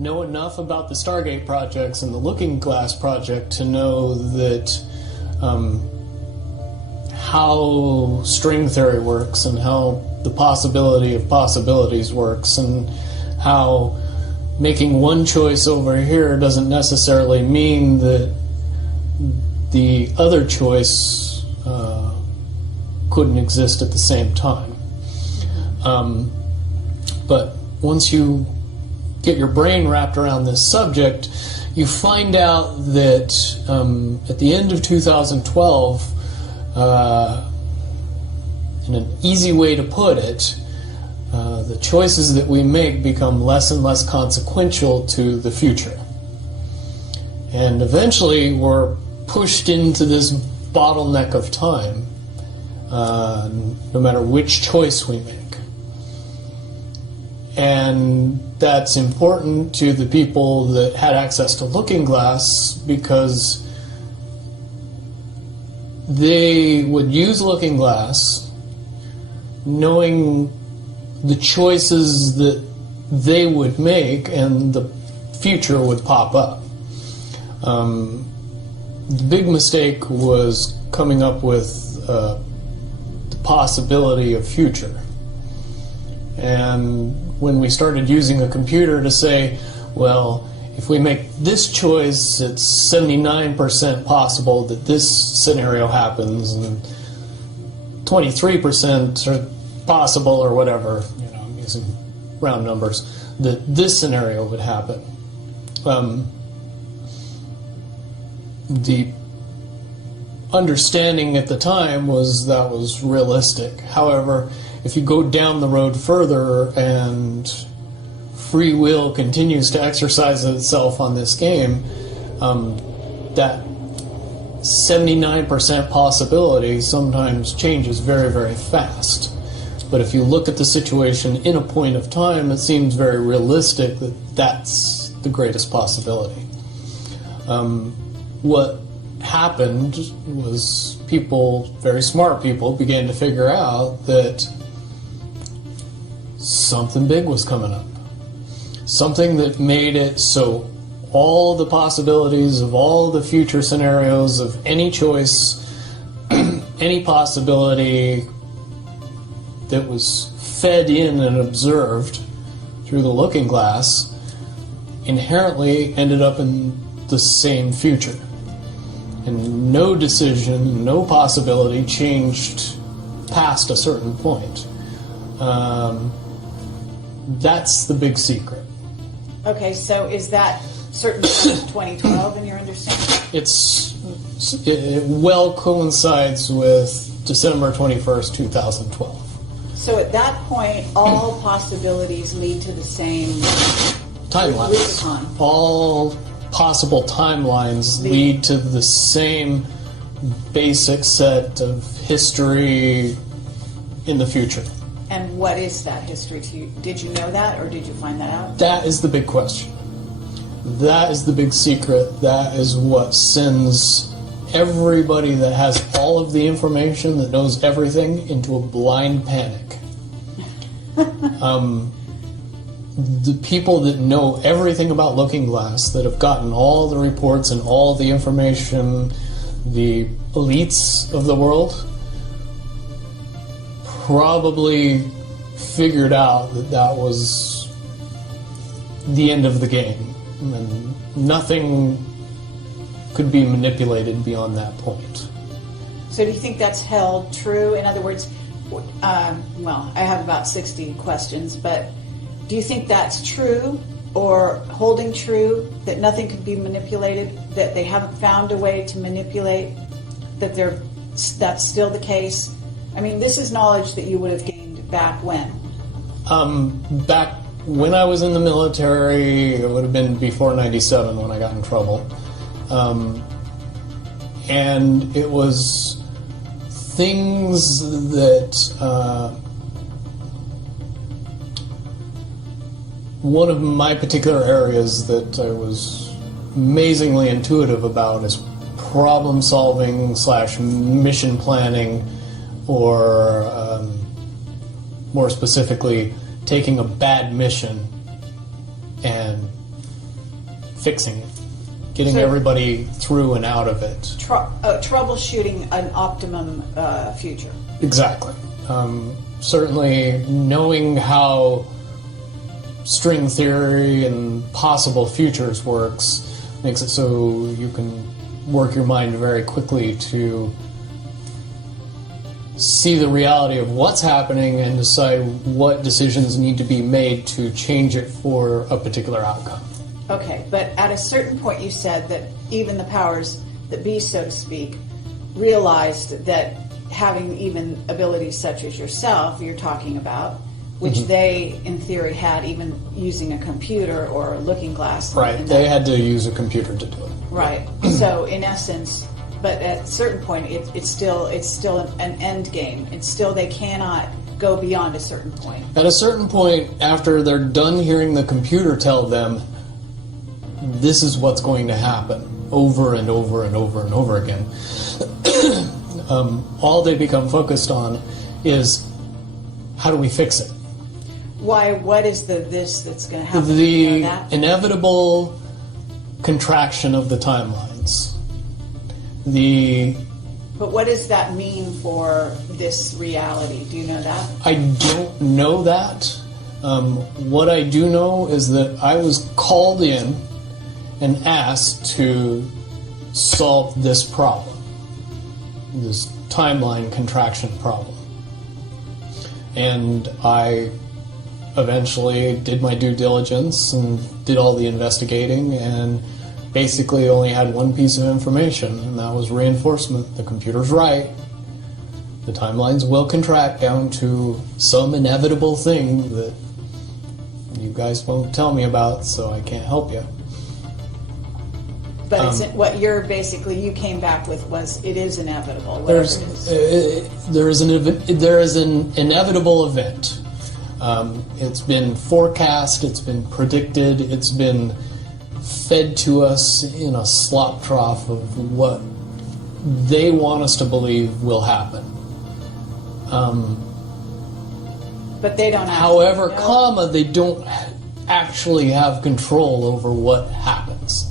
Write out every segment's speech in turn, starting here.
know enough about the Stargate projects and the Looking Glass project to know that how string theory works and how the possibility of possibilities works and how making one choice over here doesn't necessarily mean that the other choice couldn't exist at the same time. But once you get your brain wrapped around this subject, you find out that at the end of 2012, in an easy way to put it, the choices that we make become less and less consequential to the future. And eventually we're pushed into this bottleneck of time, no matter which choice we make. And that's important to the people that had access to Looking Glass because they would use Looking Glass knowing the choices that they would make and the future would pop up. The big mistake was coming up with the possibility of future. And when we started using a computer to say, well, if we make this choice, it's 79% possible that this scenario happens, and 23% are possible, or whatever, I'm using round numbers, that this scenario would happen. The understanding at the time was that was realistic. However, if you go down the road further and free will continues to exercise itself on this game, that 79% possibility sometimes changes very, very fast. But if you look at the situation in a point of time, it seems very realistic that that's the greatest possibility. What happened was people, very smart people, began to figure out that something big was coming up. Something that made it so all the possibilities of all the future scenarios of any choice, any possibility that was fed in and observed through the Looking Glass inherently ended up in the same future. And no decision, no possibility changed past a certain point. That's the big secret. Okay, so is that certain 2012 in your understanding? It well coincides with December 21st, 2012. So at that point, all possibilities lead to the same timelines. All possible timelines lead to the same basic set of history in the future. And what is that history to you? Did you know that, or did you find that out? That is the big question. That is the big secret. That is what sends everybody that has all of the information, that knows everything, into a blind panic. The people that know everything about Looking Glass, that have gotten all the reports and all the information, the elites of the world, probably figured out that that was the end of the game, and nothing could be manipulated beyond that point. So do you think that's held true? In other words, well, I have about 60 questions, but do you think that's true, or holding true, that nothing could be manipulated, that they haven't found a way to manipulate, that that's still the case? I mean, this is knowledge that you would have gained back when? Back when I was in the military, it would have been before 97 when I got in trouble. And it was things that one of my particular areas that I was amazingly intuitive about is problem solving / mission planning, or more specifically, taking a bad mission and fixing it, getting So- everybody through and out of it. Troubleshooting an optimum future. Exactly. Certainly knowing how string theory and possible futures works makes it so you can work your mind very quickly to see the reality of what's happening and decide what decisions need to be made to change it for a particular outcome. Okay, but at a certain point you said that even the powers that be, so to speak, realized that having even abilities such as yourself, you're talking about, which they, in theory, had even using a computer or a looking glass. Right. They had to use a computer to do it. Right. So, in essence, but at a certain point, it's still an end game. It's still, they cannot go beyond a certain point. At a certain point, after they're done hearing the computer tell them, this is what's going to happen over and over and over and over again, all they become focused on is, how do we fix it? Why? What is this that's going to happen? The You know that? inevitable contraction of the timelines. But what does that mean for this reality? Do you know that? I don't know that. What I do know is that I was called in and asked to solve this problem, this timeline contraction problem. And I eventually did my due diligence and did all the investigating and basically only had one piece of information, and that was reinforcement. The computer's right. The timelines will contract down to some inevitable thing that you guys won't tell me about, so I can't help you. But it's, what you're basically, you came back with was, it is inevitable. Whatever it is. There is an inevitable event. It's been forecast, it's been predicted, it's been fed to us in a slop trough of what they want us to believe will happen. But they don't. However, know. they don't actually have control over what happens.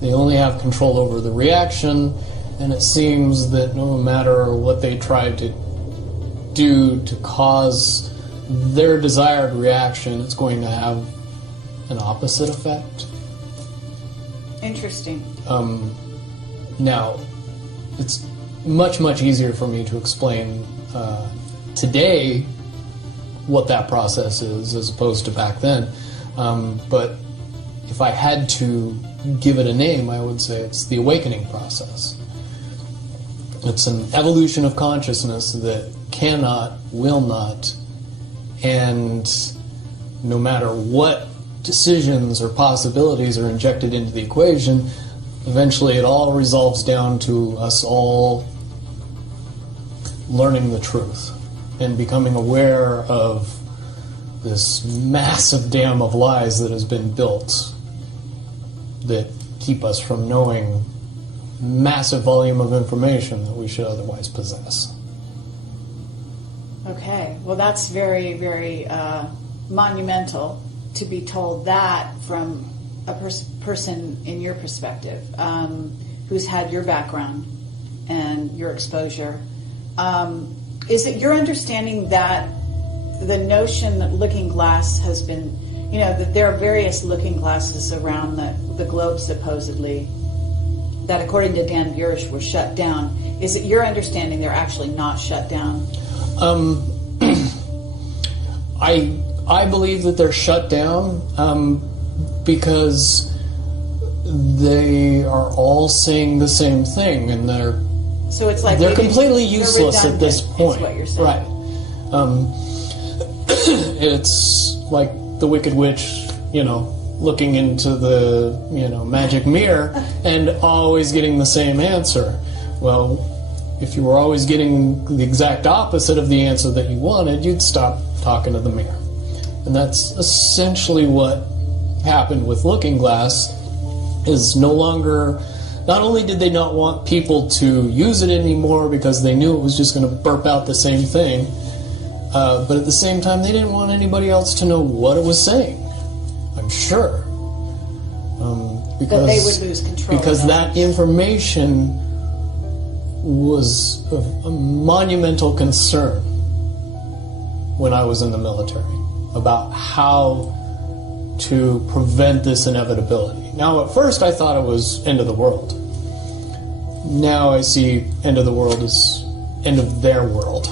They only have control over the reaction, and it seems that no matter what they try to do to cause their desired reaction, it's going to have an opposite effect. Interesting. Now, it's much, much easier for me to explain today what that process is as opposed to back then. But if I had to give it a name, I would say it's the awakening process. It's an evolution of consciousness that cannot, will not, and no matter what decisions or possibilities are injected into the equation, eventually it all resolves down to us all learning the truth and becoming aware of this massive dam of lies that has been built that keep us from knowing massive volume of information that we should otherwise possess. Okay. Well, that's very, very monumental to be told that from a person in your perspective, who's had your background and your exposure. Is it your understanding that the notion that Looking Glass has been, that there are various looking glasses around the globe supposedly, that according to Dan Burisch were shut down. Is it your understanding they're actually not shut down? I believe that they're shut down because they are all saying the same thing, and so it's like they're completely useless at this point. Is what you're saying. Right. It's like the Wicked Witch, looking into the, magic mirror and always getting the same answer. Well, if you were always getting the exact opposite of the answer that you wanted, you'd stop talking to the mirror. And that's essentially what happened with Looking Glass, is not only did they not want people to use it anymore because they knew it was just going to burp out the same thing, but at the same time they didn't want anybody else to know what it was saying, I'm sure. because they would lose control. because that information was of a monumental concern when I was in the military about how to prevent this inevitability. Now, at first I thought it was end of the world. Now I see end of the world as end of their world.